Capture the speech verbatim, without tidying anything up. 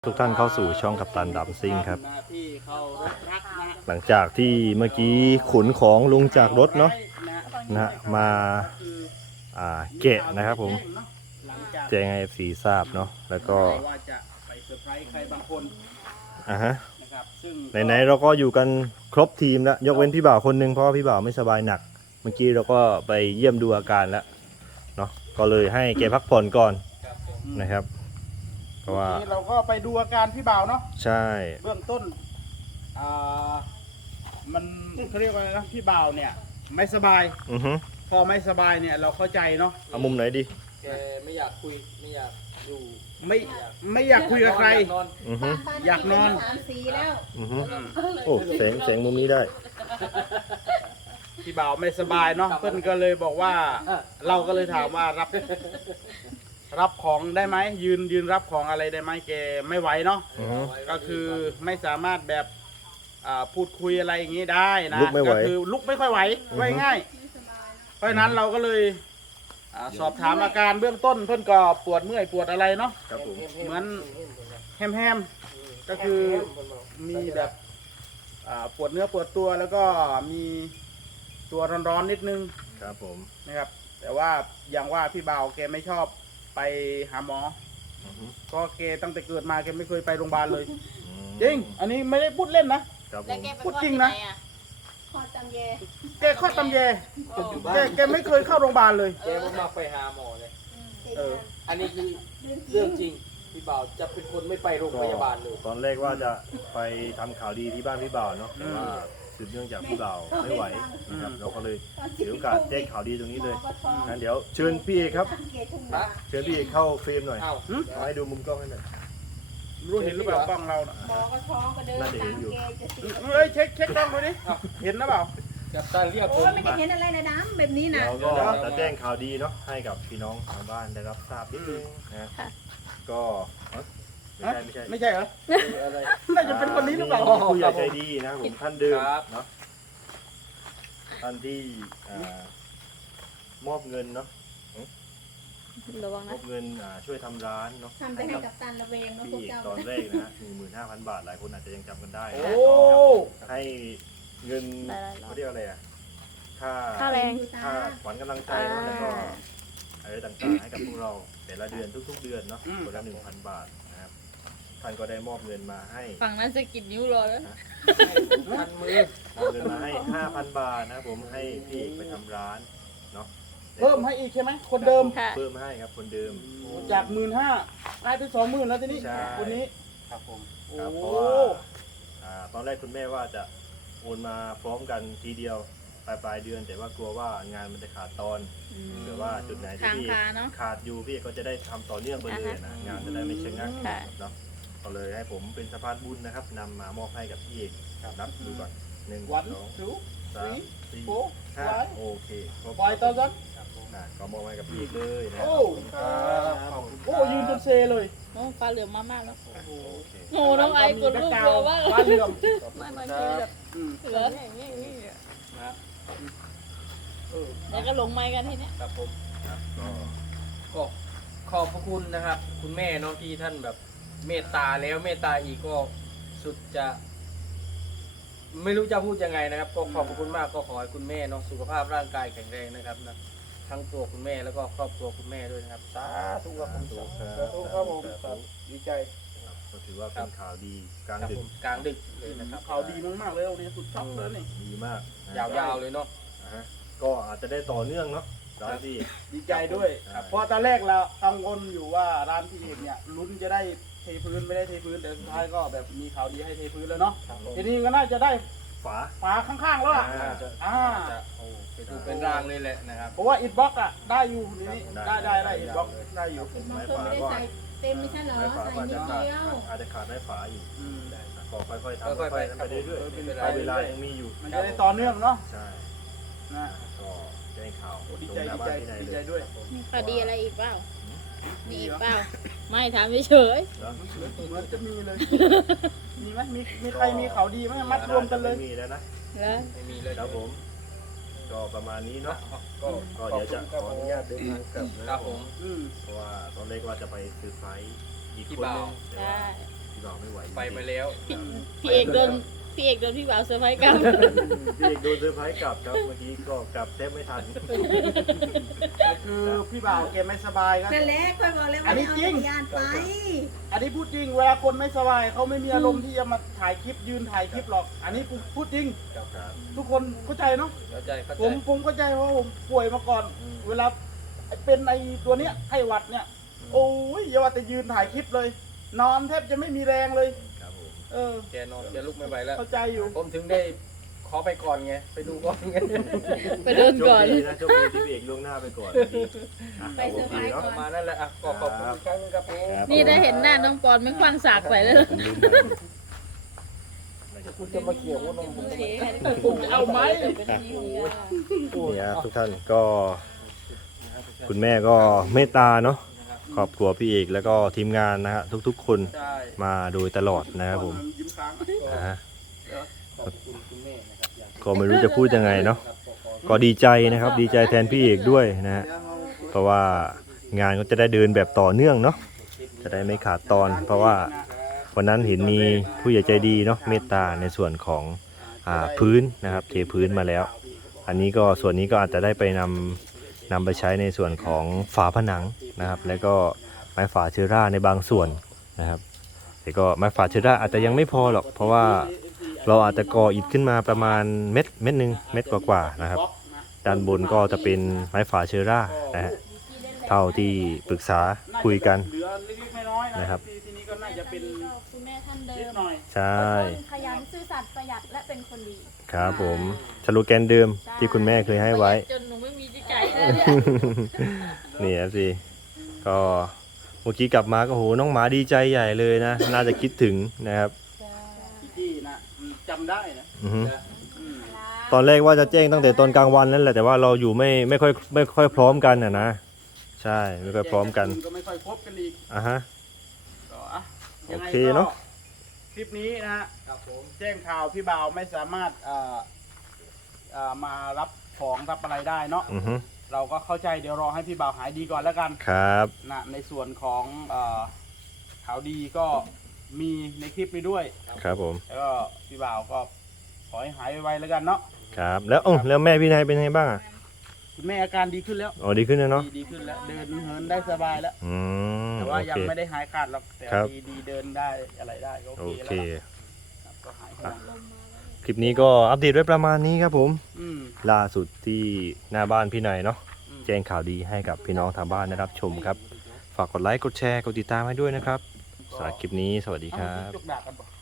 ทุกท่านเข้าสู่ช่องกัปตันดัมซิ่งครับหลังจากที่เมื่อกี้ขนของลงจากรถเนาะนะมาอ่าเกะนะครับผมแจ้งให้ เอฟ ซี ทราบเนาะแล้วก็ว่าจะไปเซอร์ไพรส์ใครบางคนอ่ะฮะนะครับซึ่งไหนๆเราก็อยู่กันครบทีมแล้วยกเว้นพี่บ่าวคนนึงเพราะว่าพี่บ่าวไม่สบายหนักเมื่อกี้เราก็ไปเยี่ยมดูอาการแล้วเนาะก็เลยให้แกพักผ่อนก่อนนะครับเพราะว่าเราก็ไปดูอาการพี่บ่าวเนาะใช่เบื้องต้นอ่ามันเขาเรียกว่าอะไรนะพี่บ่าวเนี่ยไม่สบายอือฮึพอไม่สบายเนี่ยเราเข้าใจเนาะเอามุมไหนดีแกไม่อยากคุยไม่อยากอยู่ไม่ไม่อยากคุยกับใครอือฮึอยากนอนอือฮึโอ้แสงแสงมุมนี้ได้พี่บ่าวไม่สบายเนาะเพื่อนก็เลยบอกว่าเราก็เลยถามว่ารับรับของได้ไหมยืนยืนรับของอะไรได้ไหมแกไม่ไหวเนาะก็คือไม่สามารถแบบพูดคุยอะไรอย่างนี้ได้นะก็คือลุกไม่ค่อยไหวไว้ง่ายเพราะฉะนั้นเราก็เลยสอบถามอาการเบื้องต้นเพื่อนก็ปวดเมื่อยปวดอะไรเนาะเหมือนแฮมแฮมก็คือมีแบบปวดเนื้อปวดตัวแล้วก็มีตัวร้อนๆนิดนึงครับผมนะครับแต่ว่าอย่างว่าพี่บ่าวแกไม่ชอบไปหาหมอก็แกตั้งแต่เกิดมาแกไม่เคยไปโรงพยาบาลเลยจริงอันนี้ไม่ได้พูดเล่นนะพูดจริงนะคอตำแยแกข้อตำแยแกแกไม่เคยเข้าโรงพยาบาลเลยแกไม่มาไปหาหมอเลยเอออันนี้คือเรื่องจริงพี่บ่าวจะเป็นคนไม่ไปโรงพยาบาลเลยตอนแรกว่าจะไปทำข่าวดีที่บ้านพี่บ่าวเนาะแต่ว่าสืบเนื่องจากพี่บ่าวไม่ไหวนะครับเราก็เลยถือโอกาสแจ้งข่าวดีตรงนี้เลยงั้นเดี๋ยวเชิญพี่เอกครับเชิญพี่เอกเข้าเฟรมหน่อยมาให้ดูมุมกล้องให้หน่อยรู้เห็นหรือเปล่ากล้องเราน่าจะเห็นอยู่เฮ้ยเช็คเช็คกล้องดูดิเห็นหรือเปล่าจับตาเรียกผมไม่ได้เห็นอะไรนะดำแบบนี้นะเราก็จะแจ้งข่าวดีเนาะให้กับพี่น้องทางบ้านได้รับทราบนิดนึงนะก็ไม่ใช่ไม่ใช่ไม่ใช่เหรอน่าจะเป็นคนนี้หรือเปล่าผู้ใหญ่ใจดีนะผมท่านเดิมเนาะท่านที่มอบเงินเนาะมอบเงินช่วยทำร้านเนาะทำไปให้กับตันระเวงนะพวกเจ้าตอนแรกนะหนึ่งหมื่นห้าพันบาทหลายคนอาจจะยังจำกันได้ให้เงินเขาเรียกอะไรอ่ะค่าค่าแรงค่าขวัญกำลังใจแล้วก็อะไรต่างๆให้กับพวกเราแต่ละเดือนทุกๆเดือนเนาะคนละหนึ่งพันบาทนะครับท่านก็ได้มอบเงินมาให้ฝั่งนั้นจะกินนิ้วรอแล้วพันมือมอบเงินมาให้ห้าพันบาทนะผมให้พี่เอกไปทำร้านเนาะเพิ่มให้อีกใช่ไหมคนเดิมเพิ่มให้ครับคนเดิมจากหมื่นห้าได้ไปสองหมื่นแล้วทีนี้คนนี้ครับผมครับเพราะว่าตอนแรกคุณแม่ว่าจะโอนมาพร้อมกันทีเดียวปลายปลายเดือนแต่ว่ากลัวว่างานมันจะขาดตอนหรือว่าจุดไหนที่พี่ขาดอยู่พี่ก็จะได้ทำต่อเนื่องไปเลยนะงานจะได้ไม่เชิงงักเนาะก็เลยให้ผมเป็นสะพานบุญนะครับนำมามอบให้กับพี่เอกนับดูก่อนหนึ่งสองสามสี่ห้าโอเคปล่อยตอนนั้นก็มอบให้กับพี่เอกเลยนะโอ้โอ้ยืนจนเซเลยน้องฟ้าเหลือมมากๆแล้วโง่น้องไอ้กดลูกเยอะมากฟ้าเหลือมไม่ไม่คือแบบเหลือแล้วก็ลงไม้กันทีนี้ครับผมก็ขอบพระคุณนะครับคุณแม่น้องที่ท่านแบบเมตตาแล้วเมตตาอีกก็สุดจะไม่รู้จะพูดยังไงนะครับก็ขอบพระคุณมากก็ขอให้คุณแม่น้องสุขภาพร่างกายแข็งแรงนะครับนะทั้งตัวคุณแม่แล้วก็ครอบครัวคุณแม่ด้วยนะครับสาธุครับผมสาธุครับผมดีใจก็ถือว่าเป็นข่าวดีกลางดึกกลางดึกเลยนะครับข่าวดีมากๆเลยวันนี้สุดช็อกเลยนี่ดีมากยาวๆเลยเนาะก็อาจจะได้ต่อเนื่องเนาะร้านที่ดีใจด้วยเพราะตอนแรกเรากังวลอยู่ว่าร้านพี่เอกเนี่ยลุ้นจะได้เทพื้นไม่ได้เทพื้นแต่สุดท้ายก็แบบมีข่าวดีให้เทพื้นแล้วเนาะทีนี้ก็น่าจะได้ฝาฝาข้างๆแล้วอ่ะอ่าโอ้เป็นรางเลยแหละนะครับเพราะว่าอิฐบล็อกอ่ะได้อยู่นี่ได้ได้ได้อิฐบล็อกได้อยู่ไม้ฝาก็เต็มไม่ใช่เหรอใส่นิดเดียวอาจจะขาดไม้ฝาอยู่ก็ค่อยๆทำค่อยๆไปเรื่อยๆเวลายังมีอยู่มันจะได้ต่อเนื่องเนาะใช่นะก็แจ้งข่าวดีใจดีใจดีใจด้วยข่าวดีอะไรอีกเปล่ามีอีกเปล่าไม่ถามเฉยเหมือนจะมีเลยมีไหมมีมีใครมีข่าวดีไหมมัดรวมกันเลยมีแล้วนะแล้วไม่มีเลยครับผมก็ประมาณนี้เนาะก็ก็เดี๋ยวจะขออนุญาตเดินทางกลับนะครับผมเพราะว่าตอนแรกว่าจะไปซื้อไฟอีกคนนึงแต่ว่าพี่บ่าวไม่ไหวไปมาแล้วพี่พี่เอกโดนพี่เอกโดนพี่บ่าวเซอร์ไพรส์กลับพี่เอกโดนเซอร์ไพรส์กลับครับเมื่อกี้ก็กลับแทบไม่ทันก็คือพี่บ่าวแกไม่สบายก็นั่นแหละค่อยบอกแล้วอัว่านนี้ไม่เอาจริงจักรยานไปอันนี้พูดจริงเวลาคนไม่สบายเขาไม่มีอารมณ์ที่จะมาถ่ายคลิปยืนถ่ายคลิปหรอก อันนี้ผมพูดจริงครับครับทุกคนเข้าใจเนาะเข้าใจเข้าผใจมผมเข้าใจเพราะผมป่วยมาก่อนอืมเวลาเป็นไอตัวเนี้ยไข้หวัดเนี่ย โอ้ยอย่าว่าแต่ยืนถ่ายคลิปเลย นอนแทบจะไม่มีแรงเลยครับผมเออแกนอนแกลุกไม่ไหวแล้วเข้าใจอยู่ผมถึงได้ขอไปก่อนไง ไปดูก่อนไงไปโดนก่อนโชคดีนะโชคดีที่พี่เอกล่วงหน้าไปก่อนอ่ะไปเซอร์ไพรส์โคก่ปอระมาณนั้นแหละอ่ะก็ขอบคุณอีกครั้งหนึงครับผมครับนี่ได้เห็นหน้าน้องปอนไม่คว้างสากไปแล้วผมลืมไปคุณจะมาเกี่ยวว่านมผมทำไมผมจะเอาไหมเนี่ยทุกท่านก็คุณแม่ก็เมตตาเนาะครอบครัวพี่เอกแล้วก็ทีมงานนะฮะทุกๆ คนใช่มาโดยตลอดนะครับผมยิ้มค้างนะฮะขอบคุณคุณแม่นะครับอยากก็ไม่รู้จะพูดยังไงเนาะก็ดีใจนะครับดีใจแทนพี่เอกด้วยนะฮะเพราะว่างานก็จะได้เดินแบบต่อเนื่องเนาะจะได้ไม่ขาดตอน เพราะว่าวันนั้นเห็นมีผู้ใหญ่ใจดีเนาะเมตตาในส่วนของอ่าพื้นนะครับเทพื้นมาแล้ว อันนี้ก็ส่วนนี้ก็อาจจะได้ไปนำนำไปใช้ในส่วนของฝาผนังนะครับ แล้วก็ไม้ฝาเชื้อราในบางส่วนนะครับแต่ก็ไม้ฝาเชื้อราอาจจะยังไม่พอหรอก เพราะว่าเราอาจจะก่ออิฐขึ้นมาประมาณเม็ดเม็ดหนึ่งเม็ดกว่าๆนะครับ ด้านบนก็จะเป็นไม้ฝาเชื้อรานะฮะเท่าที่ปรึกษาคุยกันเหลือเล็กๆน้อยๆนะนะคครัรับ บทีนี้ก็น่าจะเป็นคุณแม่ท่านเดินิดมหน่อยใช่คนขยันซื่อสัตย์ประหยัดและเป็นคนดีครับผมสโลแกนเดิมที่คุณแม่เคยให้ไว้จนหนูไม่มีจิตใจแล้วเนี่ยนี่ครับสิก็เมื่อกี้กลับมาก็โหน้องหมาดีใจใหญ่เลยนะ น่าจะคิดถึงนะครับที่นะจำได้นะอือฮึอืมตอนแรกว่าจะแจ้งตั้งแต่ตอนกลางวันนั่นแหละแต่ว่าเราอยู่ไม่ไม่ค่อยไม่ค่อยพร้อมกันนะนะใช่ไม่ค่อยพร้อมกันก็ไม่ค่อยพบกันอีกอ่ะฮะก็อ่ะยังไงโอเคก็เนอะคลิปนี้นะฮะครับผมแจ้งข่าวพี่บ่าวไม่สามารถเอ่อเอ่อมารับของรับอะไรได้เนาะอือฮึเราก็เข้าใจเดี๋ยวรอให้พี่บ่าวหายดีก่อนแล้วกันครับนะในส่วนของเอ่อข่าวดีก็มีในคลิปนี้ด้วยครับผมแล้วก็พี่บ่าวก็ขอให้หายไวๆแล้วกันเนาะครับแล้วเอ้าแล้วแม่พี่นายเป็นไงบ้างอ่ะคุณแม่อาการดีขึ้นแล้วอ๋อดีขึ้นแล้วเนาะดีดีขึ้นแล้วเดินเหินได้สบายแล้วอืมแต่โอว่ายังเคไม่ได้หายขาดหรอกแต่ครับดีดีเดินได้อะไรได้ก็โอโอเคเคแล้วครับก็หายห่วงคลิปนี้ก็อัปเดตไว้ประมาณนี้ครับผมอืมล่าสุดที่หน้าบ้านพี่นายเนาะอืมแจ้งข่าวดีให้กับพี่น้องทางบ้านได้รับชมครับ ฝากกดไลค์ กดแชร์ กดติดตามให้ด้วยนะครับสำหรับคลิปนี้สวัสดีครับเอายกดาบกันปะ